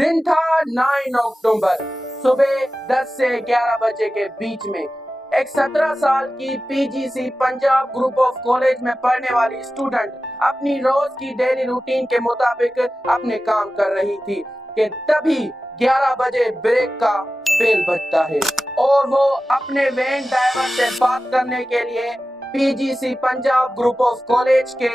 दिन था 9 अक्टूबर। सुबह 10 से 11 बजे के बीच में एक 17 साल की PGC Punjab group of college में पढ़ने वाली स्टूडेंट अपनी रोज की डेली रूटीन के मुताबिक अपने काम कर रही थी कि तभी 11 बजे ब्रेक का बेल बजता है और वो अपने वैन ड्राइवर से बात करने के लिए PGC Punjab group of college के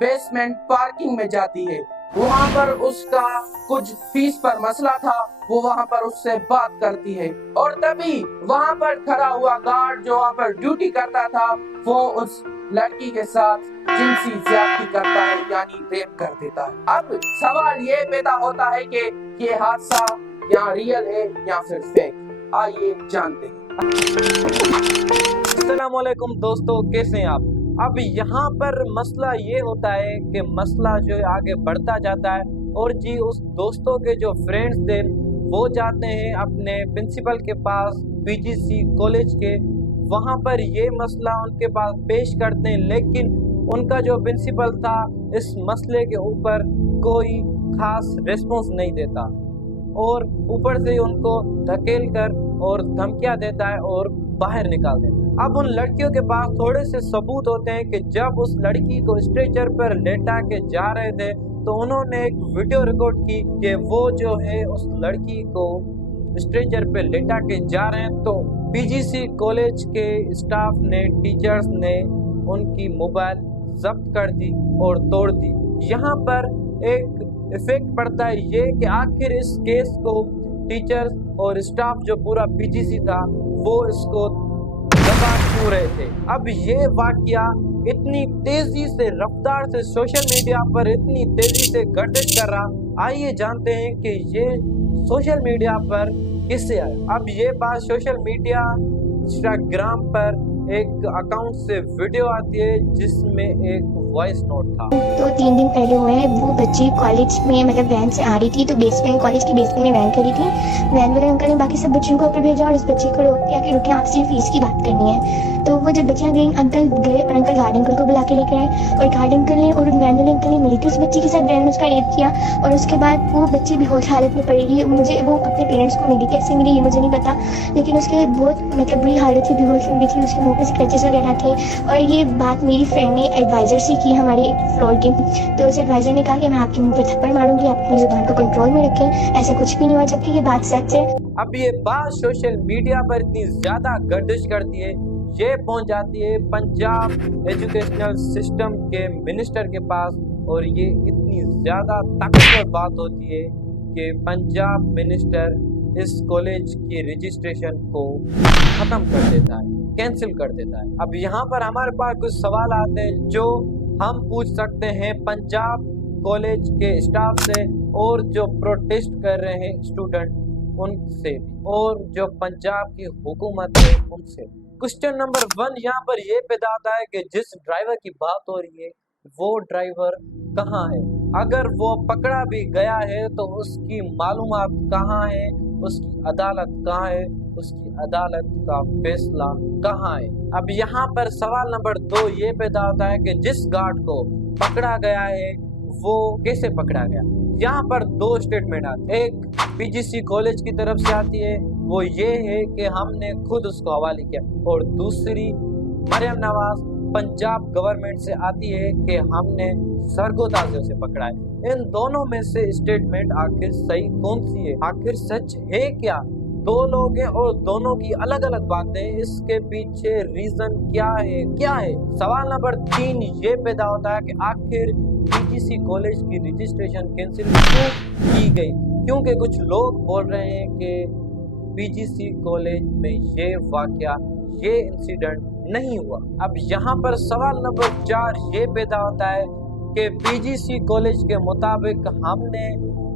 बेसमेंट पार्किंग में जाती है। वहाँ पर उसका कुछ फीस पर मसला था, वो वहाँ पर उससे बात करती है और तभी वहाँ पर खड़ा हुआ गार्ड जो वहाँ पर ड्यूटी करता था वो उस लड़की के साथ जिनसी ज्यादती करता है, यानी रेप कर देता है। अब सवाल ये पैदा होता है कि ये हादसा या रियल है या फिर फेक। आइए जानते हैं। अस्सलामुअलैकुम दोस्तों, कैसे हैं आप? अब यहाँ पर मसला ये होता है कि मसला जो आगे बढ़ता जाता है और जी उस दोस्तों के जो फ्रेंड्स थे वो जाते हैं अपने प्रिंसिपल के पास पीजीसी कॉलेज के, वहाँ पर ये मसला उनके पास पेश करते हैं, लेकिन उनका जो प्रिंसिपल था इस मसले के ऊपर कोई खास रिस्पॉन्स नहीं देता और ऊपर से उनको धकेल कर और धमकियाँ देता है और बाहर निकाल देता है। अब उन लड़कियों के पास थोड़े से सबूत होते हैं कि जब उस लड़की को स्ट्रेचर पर लेटा के जा रहे थे तो उन्होंने एक वीडियो रिकॉर्ड की कि वो जो है उस लड़की को स्ट्रेचर पे लेटा के जा रहे हैं, तो पीजीसी कॉलेज के स्टाफ ने, टीचर्स ने उनकी मोबाइल जब्त कर दी और तोड़ दी। यहाँ पर एक इफेक्ट पड़ता है ये कि आखिर इस केस को टीचर्स और स्टाफ जो पूरा पीजीसी था वो इसको दबा क्यों रहे थे। अब ये वाकया इतनी तेजी से रफ्तार से सोशल मीडिया पर इतनी तेजी से गर्दिश कर रहा, आइए जानते हैं कि ये सोशल मीडिया पर किससे आया। अब ये बात सोशल मीडिया इंस्टाग्राम पर एक अकाउंट से वीडियो आती है जिसमें एक वॉइस नोट था। तो 3 दिन पहले हुए हैं, वो बच्ची कॉलेज में मतलब वैन से आ रही थी, तो बेसमेंट कॉलेज की बेसमेंट में वैन खड़ी थी। वैन वाले अंकल ने बाकी सब बच्चों को ऊपर भेजा और इस बच्ची को रोक दिया कि रुकिए, आपसे फीस की बात करनी है। तो वो जब बच्चियाँ गई, अंकल गए और अंकल गार्ड अंकल को बुला के लेकर आए और गार्ड अंकल ने और वैन वाले अंकल ने मिली थी उस बच्ची के साथ, वैन में उसका रेप किया और उसके बाद वो बच्ची बेहोश हालत में पड़ी रही। मुझे वो अपने पेरेंट्स को मिली, कैसे मिली ये मुझे नहीं पता, लेकिन उसके बहुत मतलब बुरी हालत थी, बेहोश हो गई थी, उसके मुँह पे स्क्रैचेस वगैरह थे। और ये बात मेरी फ्रेंड ने एडवाइजर से की हमारे फ्लोर के, तो उस एडवाइजर ने कहा कि मैं आपके मुंह पे थप्पड़ मारूंगी, आप अपनी जुबान को कंट्रोल में रखें, ऐसा कुछ भी नहीं हुआ, जबकि ये बात सच है। अब ये बात सोशल मीडिया पर इतनी ज्यादा गर्दिश करती है, ये पहुंच जाती है पंजाब एजुकेशनल सिस्टम के मिनिस्टर के पास और ये इतनी ज्यादा ताकतवर बात होती है कि पंजाब मिनिस्टर इस कॉलेज की रजिस्ट्रेशन को खत्म कर देता है, कैंसिल कर देता है। अब यहाँ पर हमारे पास कुछ सवाल आते हैं जो हम पूछ सकते हैं पंजाब कॉलेज के स्टाफ से और जो प्रोटेस्ट कर रहे हैं स्टूडेंट उनसे और जो पंजाब की हुकूमत है उनसे। क्वेश्चन नंबर 1 यहाँ पर ये पैदा होता है कि जिस ड्राइवर की बात हो रही है वो ड्राइवर कहाँ है? अगर वो पकड़ा भी गया है तो उसकी मालूमात कहाँ है, उसकी अदालत कहाँ है, उसकी अदालत का फैसला कहाँ है? अब यहाँ पर सवाल नंबर 2 ये पैदा होता है कि जिस गार्ड को पकड़ा गया है वो कैसे पकड़ा गया? यहाँ पर 2 स्टेटमेंट आते हैं। एक पीजीसी कॉलेज की तरफ से आती है, वो ये है कि हमने खुद उसको हवाले किया, और दूसरी मरियम नवाज पंजाब गवर्नमेंट से आती है कि हमने सरगोदाजियों से पकड़ा है। इन दोनों में से स्टेटमेंट आखिर सही कौन सी है? आखिर सच है क्या? 2 लोग हैं और दोनों की अलग अलग बातें, इसके पीछे रीजन क्या है? सवाल नंबर 3 ये पैदा होता है कि आखिर पीजीसी कॉलेज की रजिस्ट्रेशन कैंसिल क्यों की गई? क्योंकि कुछ लोग बोल रहे हैं कि पीजीसी कॉलेज में ये वाकया, ये इंसिडेंट नहीं हुआ। अब यहाँ पर सवाल नंबर 4 ये पैदा होता है कि पीजीसी कॉलेज के मुताबिक हमने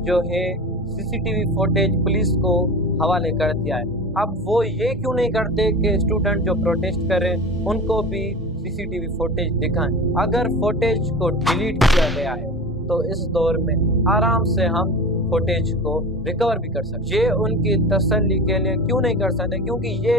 जो है सीसीटीवी फुटेज पुलिस को हवाले कर दिया है। अब वो ये क्यों नहीं करते कि स्टूडेंट जो प्रोटेस्ट कर रहे हैं उनको भी सीसीटीवी फुटेज दिखाएं? अगर फुटेज को डिलीट किया गया है तो इस दौर में आराम से हम फुटेज को रिकवर भी कर सकते। ये उनकी तसल्ली के लिए क्यों नहीं कर सकते? क्योंकि ये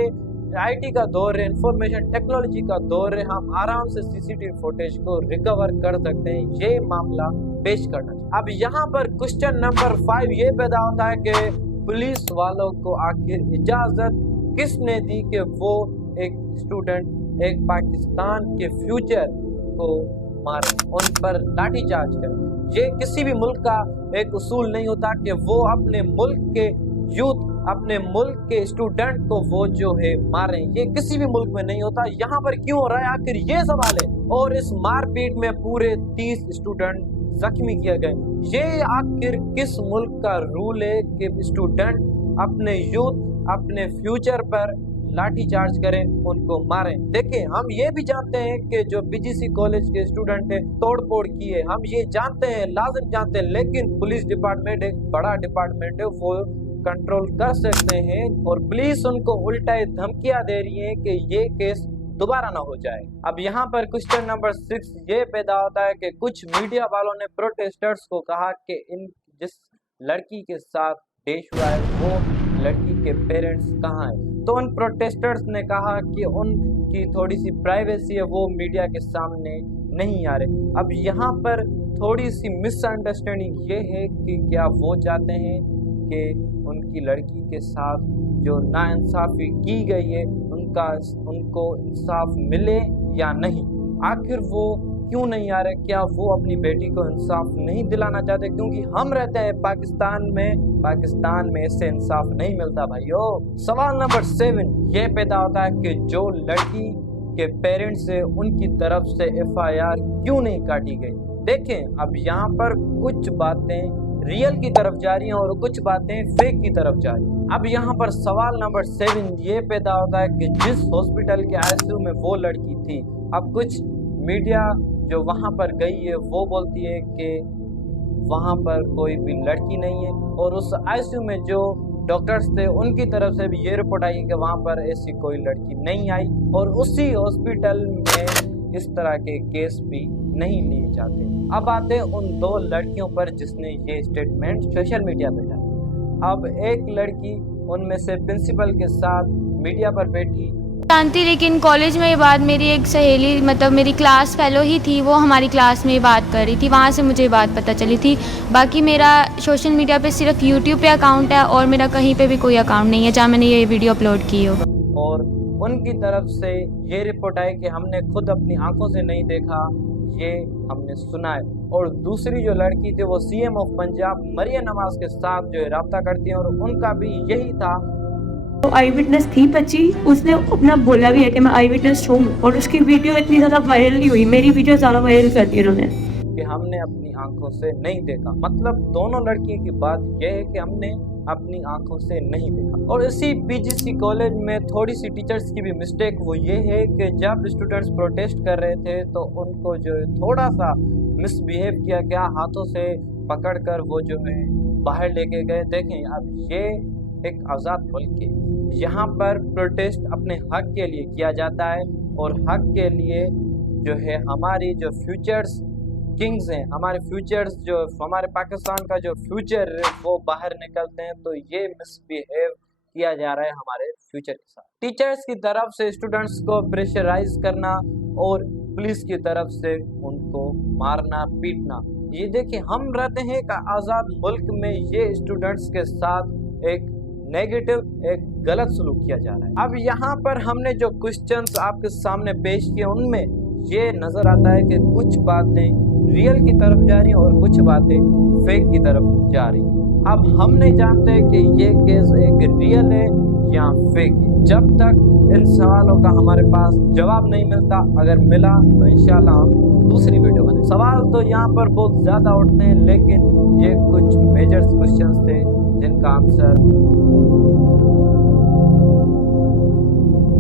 आईटी का दौर है, इंफॉर्मेशन टेक्नोलॉजी का दौर है, हम आराम से सीसीटीवी फुटेज को रिकवर कर सकते हैं। ये मामला پیش کرنا چاہیے۔ اب یہاں پر کوشچن نمبر 5 یہ پیدا ہوتا ہے کہ پولیس والوں کو آخر اجازت کس نے دی کہ وہ ایک اسٹوڈنٹ ایک پاکستان کے فیوچر کو مارے، ان پر لاٹھی چارج کرے؟ یہ کسی بھی ملک کا ایک اصول نہیں ہوتا کہ وہ اپنے ملک کے یوتھ، اپنے ملک کے اسٹوڈنٹ کو وہ جو ہے ماریں، یہ کسی بھی ملک میں نہیں ہوتا۔ یہاں پر کیوں ہو رہا ہے آخر یہ سوال ہے۔ اور اس مار پیٹ میں پورے 30 اسٹوڈنٹ زخمی کیے گئے۔ یہ آخر کس ملک کا رول ہے کہ اسٹوڈنٹ اپنے یوتھ، اپنے فیوچر پر لاٹھی چارج کریں، ان کو ماریں؟ دیکھیں، ہم یہ بھی جانتے ہیں کہ جو BGC کالج کے اسٹوڈنٹ ہیں توڑ پھوڑ کیے، ہم یہ جانتے ہیں، لازم جانتے ہیں، لیکن پولیس ڈپارٹمنٹ ایک بڑا ڈپارٹمنٹ ہے، وہ کنٹرول کر سکتے ہیں، اور پولیس ان کو الٹا دھمکیاں دے رہی ہے کہ یہ کیس دوبارہ نہ ہو جائے۔ اب یہاں پر کوشچن نمبر 6 یہ پیدا ہوتا ہے کہ کچھ میڈیا والوں نے پروٹیسٹرز کو کہا کہ جس لڑکی کے ساتھ پیش ہوا ہے وہ لڑکی کے پیرنٹس کہاں ہیں؟ تو ان پروٹیسٹرز نے کہا کہ ان کی تھوڑی سی پرائیویسی ہے، وہ میڈیا کے سامنے نہیں آ رہے۔ اب یہاں پر تھوڑی سی مس انڈرسٹینڈنگ یہ ہے کہ کیا وہ چاہتے ہیں کہ ان کی لڑکی کے ساتھ جو ناانصافی کی گئی ہے ان کو انصاف ملے یا نہیں؟ آخر وہ کیوں نہیں آ رہے؟ کیا وہ اپنی بیٹی کو انصاف نہیں دلانا چاہتے؟ کیونکہ ہم رہتے ہیں پاکستان میں اس سے انصاف نہیں ملتا بھائیو۔ سوال نمبر 7 یہ پیدا ہوتا ہے کہ جو لڑکی کے پیرنٹس ہیں ان کی طرف سے FIR کیوں نہیں کاٹی گئی؟ دیکھیں، اب یہاں پر کچھ باتیں ریئل کی طرف جا رہی ہیں اور کچھ باتیں فیک کی طرف جا رہی ہیں۔ اب یہاں پر سوال نمبر 7 یہ پیدا ہوتا ہے کہ جس ہاسپٹل کے ICU میں وہ لڑکی تھی، اب کچھ میڈیا جو وہاں پر گئی ہے وہ بولتی ہے کہ وہاں پر کوئی بھی لڑکی نہیں ہے، اور اس ICU میں جو ڈاکٹرز تھے ان کی طرف سے بھی یہ رپورٹ آئی کہ وہاں پر ایسی کوئی لڑکی نہیں آئی، اور اسی ہاسپٹل میں اس طرح کے کیس بھی نہیں لیے جاتے۔ اب آتے ہیں ان 2 لڑکیوں پر جس نے یہ اسٹیٹمنٹ سوشل میڈیا پہ ڈالی۔ اب ایک لڑکی ان میں سے پرنسپل کے ساتھ میڈیا پر بیٹھی جانتی، لیکن کالج میں یہ بات میری ایک سہیلی مطلب میری کلاس فیلو ہی تھی، وہ ہماری کلاس میں یہ بات کر رہی تھی، وہاں سے مجھے یہ بات پتہ چلی تھی۔ باقی میرا سوشل میڈیا پہ صرف YouTube پہ اکاؤنٹ ہے، اور میرا کہیں پہ بھی کوئی اکاؤنٹ نہیں ہے جہاں میں نے یہ ویڈیو اپلوڈ کی ہو۔ اور ان کی طرف سے یہ رپورٹ آئی کہ ہم نے خود اپنی آنکھوں سے نہیں دیکھا، یہ ہم نے سنا ہے۔ اور دوسری جو لڑکی تھی وہ CM آف پنجاب مریم نواز کے ساتھ جو رابطہ کرتی ہیں، اور ان کا بھی یہی تھا۔ آئی وٹنس تھی بچی، اس نے اپنا بولا بھی ہے کہ میں آئی وٹنس ہوں، اور اس کی ویڈیو اتنی زیادہ وائرل نہیں ہوئی، میری ویڈیو زیادہ وائرل کر دی انہوں نے کہ ہم نے اپنی آنکھوں سے نہیں دیکھا۔ مطلب دونوں لڑکیوں کی بات یہ ہے کہ ہم نے اپنی آنکھوں سے نہیں دیکھا۔ اور اسی BGC کالج میں تھوڑی سی ٹیچرز کی بھی مسٹیک وہ یہ ہے کہ جب اسٹوڈنٹس پروٹیسٹ کر رہے تھے تو ان کو جو تھوڑا سا مس بیہیو کیا گیا، ہاتھوں سے پکڑ کر وہ جو ہے باہر لے کے گئے۔ دیکھیں، اب یہ ایک آزاد ملک ہے، یہاں پر پروٹیسٹ اپنے حق کے لیے کیا جاتا ہے، اور حق کے لیے جو ہے ہماری جو فیوچرز کنگز ہیں، ہمارے فیوچرز جو ہمارے پاکستان کا جو فیوچر وہ باہر نکلتے ہیں، تو یہ مس بیہیو کیا جا رہا ہے ہمارے فیوچر کے ساتھ۔ ٹیچرز کی طرف سے اسٹوڈنٹس کو پریشرائز کرنا، اور پولیس کی طرف سے ان کو مارنا پیٹنا، یہ دیکھیں ہم رہتے ہیں ایک آزاد ملک میں، یہ اسٹوڈنٹس کے ساتھ ایک نیگیٹو، ایک غلط سلوک کیا جا رہا ہے۔ اب یہاں پر ہم نے جو کوسچنز آپ کے سامنے پیش کیے ان میں یہ نظر آتا ہے کہ کچھ باتیں ریئل کی طرف جا رہی ہیں اور کچھ باتیں فیک کی طرف جا رہی ہیں۔ اب ہم نہیں جانتے کہ یہ کیس ایک ریئل ہے یا فیک ہے، جب تک ان سوالوں کا ہمارے پاس جواب نہیں ملتا۔ اگر ملا تو انشاءاللہ ہم دوسری ویڈیو بنائیں۔ سوال تو یہاں پر بہت زیادہ اٹھتے ہیں، لیکن یہ کچھ میجر کوسچنز تھے جن کا آنسر